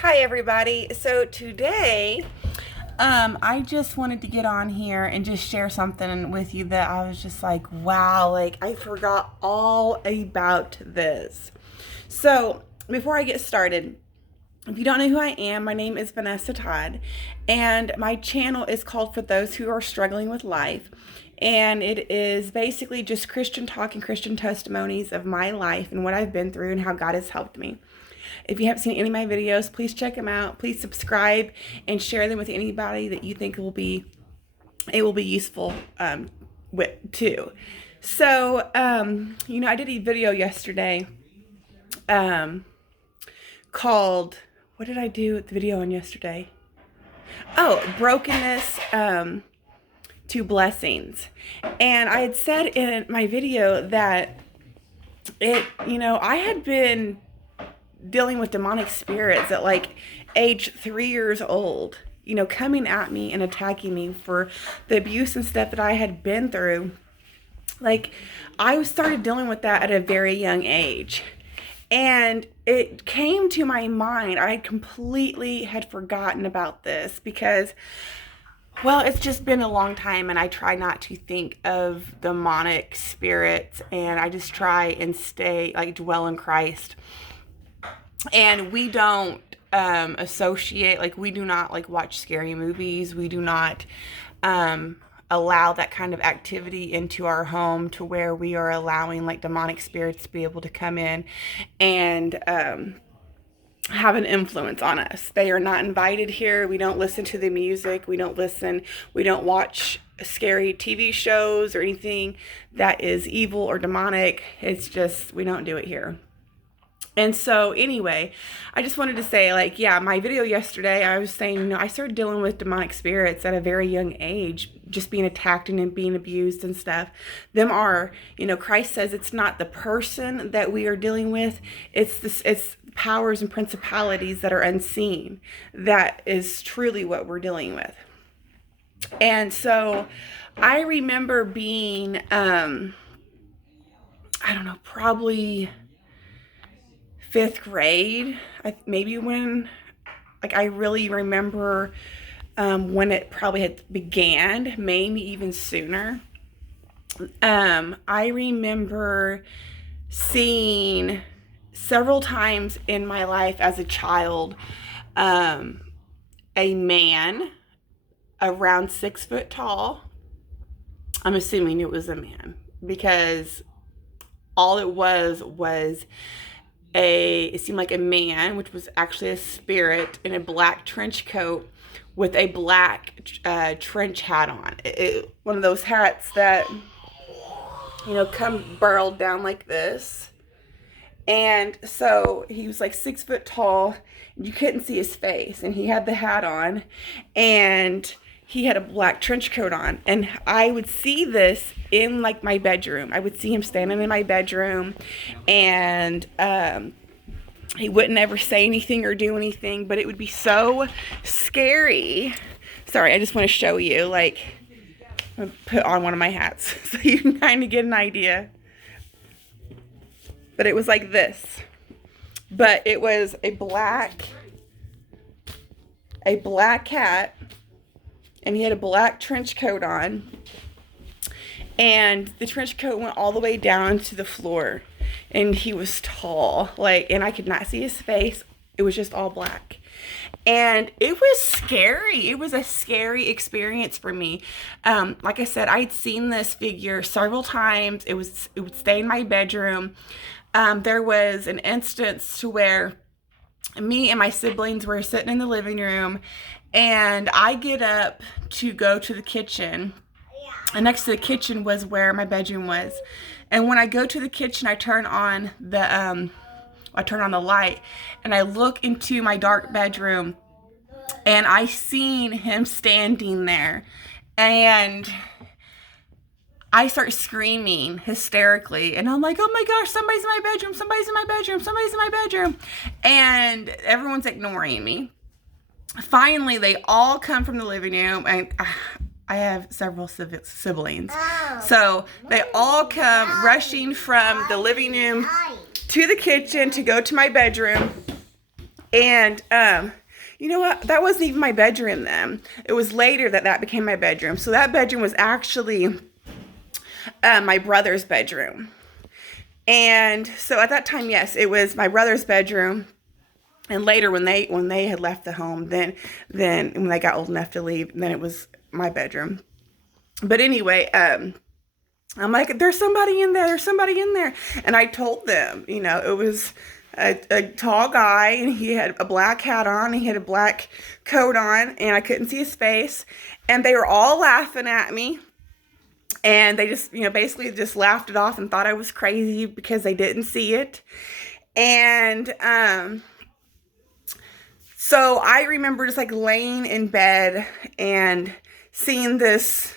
Hi everybody. So today, I just wanted to get on here and just share something with you that I was just like, wow, like I forgot all about this. So before I get started, if you don't know who I am, my name is Vanessa Todd, and my channel is called For Those Who Are Struggling with Life. And it is basically just Christian talk and Christian testimonies of my life and what I've been through and how God has helped me. If you haven't seen any of my videos, please check them out. Please subscribe and share them with anybody that you think will be useful with too. So, I did a video yesterday called, what did I do with the video on yesterday? Oh, brokenness to blessings. And I had said in my video that I had been dealing with demonic spirits at like age 3 years old, coming at me and attacking me for the abuse and stuff that I had been through. Like, I started dealing with that at a very young age. And it came to my mind. I completely had forgotten about this because, well, it's just been a long time and I try not to think of demonic spirits and I just try and dwell in Christ. And we don't associate, we do not watch scary movies. We do not allow that kind of activity into our home to where we are allowing demonic spirits to be able to come in and have an influence on us. They are not invited here. We don't listen to the music. We don't watch scary TV shows or anything that is evil or demonic. It's just, we don't do it here. And so anyway, I just wanted to say, my video yesterday, I was saying, I started dealing with demonic spirits at a very young age, just being attacked and being abused and stuff. Christ says it's not the person that we are dealing with, it's powers and principalities that are unseen. That is truly what we're dealing with. And so I remember being, probably 5th grade, maybe when, I really remember when it probably had began, maybe even sooner. I remember seeing several times in my life as a child, a man around 6 foot tall. I'm assuming it was a man because all it was it seemed like a man, which was actually a spirit, in a black trench coat with a black trench hat on. One of those hats that, come burled down like this. And so he was 6 foot tall. You couldn't see his face. And he had the hat on. And he had a black trench coat on. And I would see this in my bedroom. I would see him standing in my bedroom. And he wouldn't ever say anything or do anything. But it would be so scary. Sorry, I just want to show you. I'm going to put on one of my hats so you can kind of get an idea. But it was like this. But it was a black hat. And he had a black trench coat on. And the trench coat went all the way down to the floor. And he was tall. And I could not see his face. It was just all black. And it was scary. It was a scary experience for me. Like I said, I'd seen this figure several times. It would stay in my bedroom. There was an instance to where me and my siblings were sitting in the living room. And I get up to go to the kitchen. And next to the kitchen was where my bedroom was. And when I go to the kitchen, I turn on the light. And I look into my dark bedroom. And I seen him standing there. And I start screaming hysterically. And I'm like, oh my gosh, somebody's in my bedroom. Somebody's in my bedroom. Somebody's in my bedroom. And everyone's ignoring me. Finally, they all come from the living room, and I have several siblings. So they all come rushing from the living room to the kitchen to go to my bedroom. And you know what? That wasn't even my bedroom then. It was later that became my bedroom. So that bedroom was actually my brother's bedroom. And so at that time, yes, it was my brother's bedroom. And later, when they had left the home, then when they got old enough to leave, then it was my bedroom. But anyway, I'm like, there's somebody in there. There's somebody in there. And I told them, it was a tall guy, and he had a black hat on. And he had a black coat on, and I couldn't see his face. And they were all laughing at me. And they just, basically just laughed it off and thought I was crazy because they didn't see it. And so I remember just like laying in bed and seeing this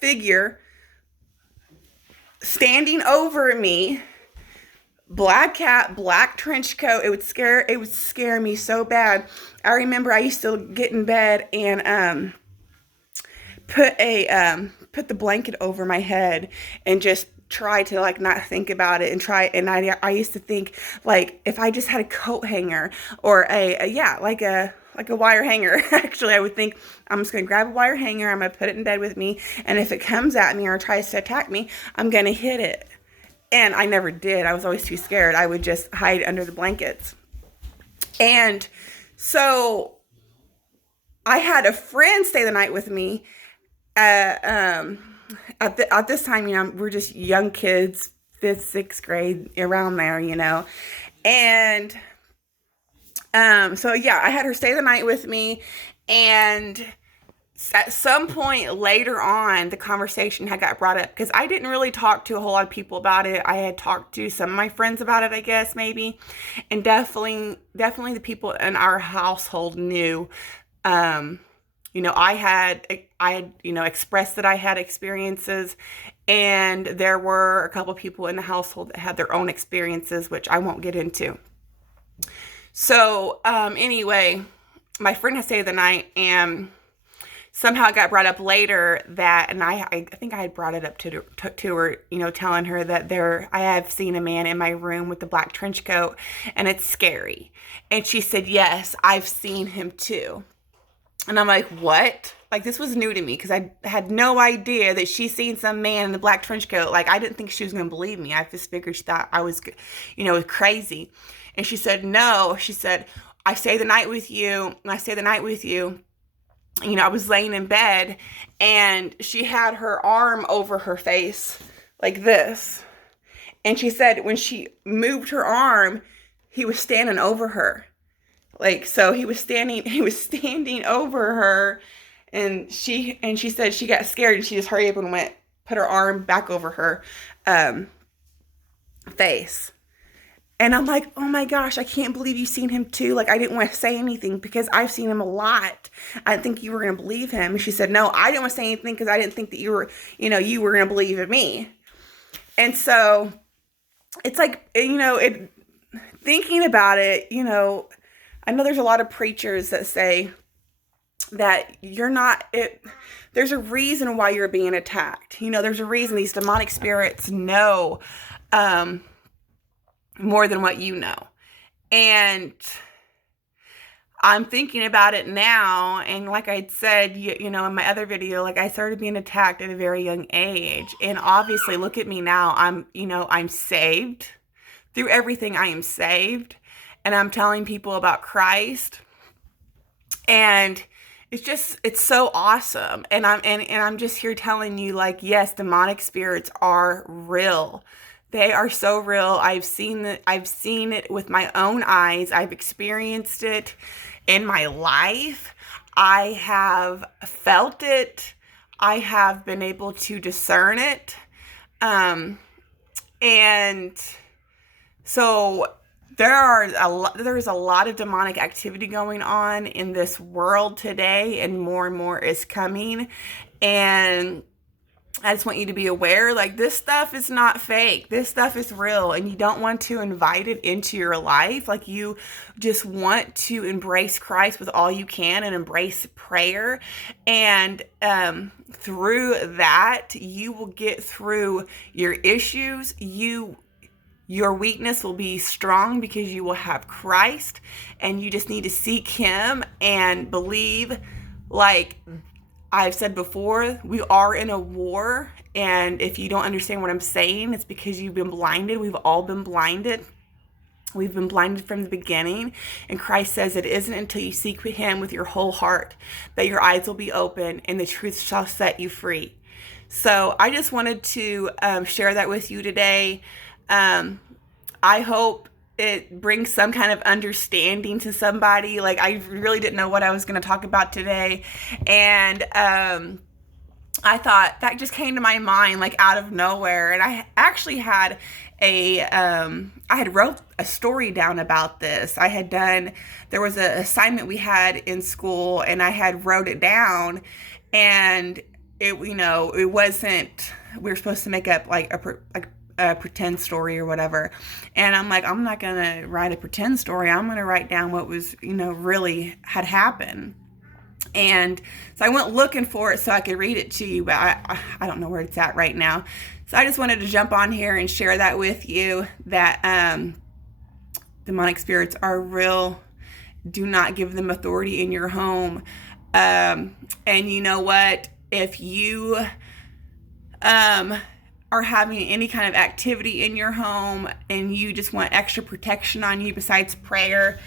figure standing over me, black hat, black trench coat. It would scare me so bad. I remember I used to get in bed and put the blanket over my head and just try to like not think about it, and I used to think, like, if I just had a coat hanger or like a wire hanger. Actually, I would think, I'm just going to grab a wire hanger, I'm going to put it in bed with me, and if it comes at me or tries to attack me, I'm going to hit it. And I never did. I was always too scared. I would just hide under the blankets. And so I had a friend stay the night with me. At this time, we're just young kids, 5th, 6th grade, around there, And so yeah, I had her stay the night with me, and at some point later on, the conversation had got brought up, because I didn't really talk to a whole lot of people about it. I had talked to some of my friends about it, I guess, maybe, and definitely the people in our household knew. I had expressed that I had experiences, and there were a couple people in the household that had their own experiences, which I won't get into. So, anyway, my friend had stayed the night, and somehow it got brought up later that, and I think I had brought it up to her, telling her that I have seen a man in my room with the black trench coat, and it's scary. And she said, yes, I've seen him too. And I'm like, what? Like, this was new to me, because I had no idea that she's seen some man in the black trench coat. Like, I didn't think she was going to believe me. I just figured she thought I was, crazy. And she said, no. She said, I stay the night with you. And I stay the night with you. I was laying in bed, and she had her arm over her face like this. And she said when she moved her arm, he was standing over her. Like, so he was standing over her, and she said she got scared, and she just hurried up and put her arm back over her face. And I'm like, oh my gosh, I can't believe you've seen him too. Like, I didn't want to say anything because I've seen him a lot. I didn't think you were going to believe him. And she said, no, I didn't want to say anything because I didn't think that you were going to believe in me. And so it's like, thinking about it, I know there's a lot of preachers that say that you're not it. There's a reason why you're being attacked. There's a reason. These demonic spirits know more than what you know. And I'm thinking about it now, and like I said, in my other video, like, I started being attacked at a very young age, and obviously look at me now. I'm saved. Through everything, I am saved, and I'm telling people about Christ, and it's so awesome. And I'm just here telling you, like, yes, demonic spirits are real. They are so real. I've seen it with my own eyes. I've experienced it in my life. I have felt it. I have been able to discern it. And so there's a lot of demonic activity going on in this world today, and more is coming. And I just want you to be aware, like, this stuff is not fake. This stuff is real, and you don't want to invite it into your life. Like, you just want to embrace Christ with all you can and embrace prayer. And through that, you will get through your issues. You Your weakness will be strong because you will have Christ, and you just need to seek him and believe. Like I've said before, we are in a war, and if you don't understand what I'm saying, it's because you've been blinded. We've all been blinded. We've been blinded from the beginning, and Christ says it isn't until you seek him with your whole heart that your eyes will be open and the truth shall set you free. So I just wanted to share that with you today. I hope it brings some kind of understanding to somebody. Like, I really didn't know what I was going to talk about today, and I thought that just came to my mind like out of nowhere. And I actually had I had wrote a story down about this. There was an assignment we had in school, and I had wrote it down, and it wasn't, we were supposed to make up like a pretend story or whatever. And I'm like, I'm not going to write a pretend story. I'm going to write down what was, really had happened. And so I went looking for it so I could read it to you, but I don't know where it's at right now. So I just wanted to jump on here and share that with you, that demonic spirits are real. Do not give them authority in your home. And you know what? If you are having any kind of activity in your home and you just want extra protection on you besides prayer,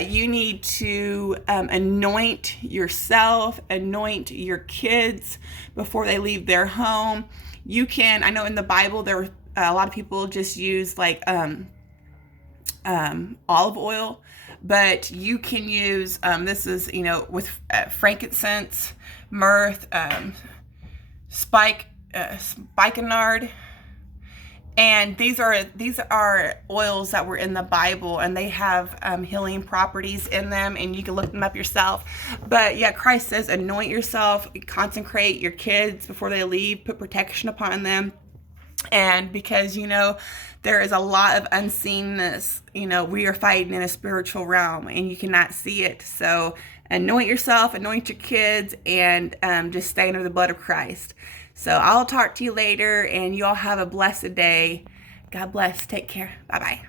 you need to anoint yourself, anoint your kids before they leave their home. You can, I know in the Bible, there were a lot of people just use like olive oil, but you can use, this is, with frankincense, myrrh, spikenard. And these are oils that were in the Bible, and they have healing properties in them, and you can look them up yourself. But yeah, Christ says anoint yourself, consecrate your kids before they leave, put protection upon them. And because there is a lot of unseen-ness, we are fighting in a spiritual realm and you cannot see it. So anoint yourself, anoint your kids, and just stay under the blood of Christ. So I'll talk to you later, and you all have a blessed day. God bless. Take care. Bye-bye.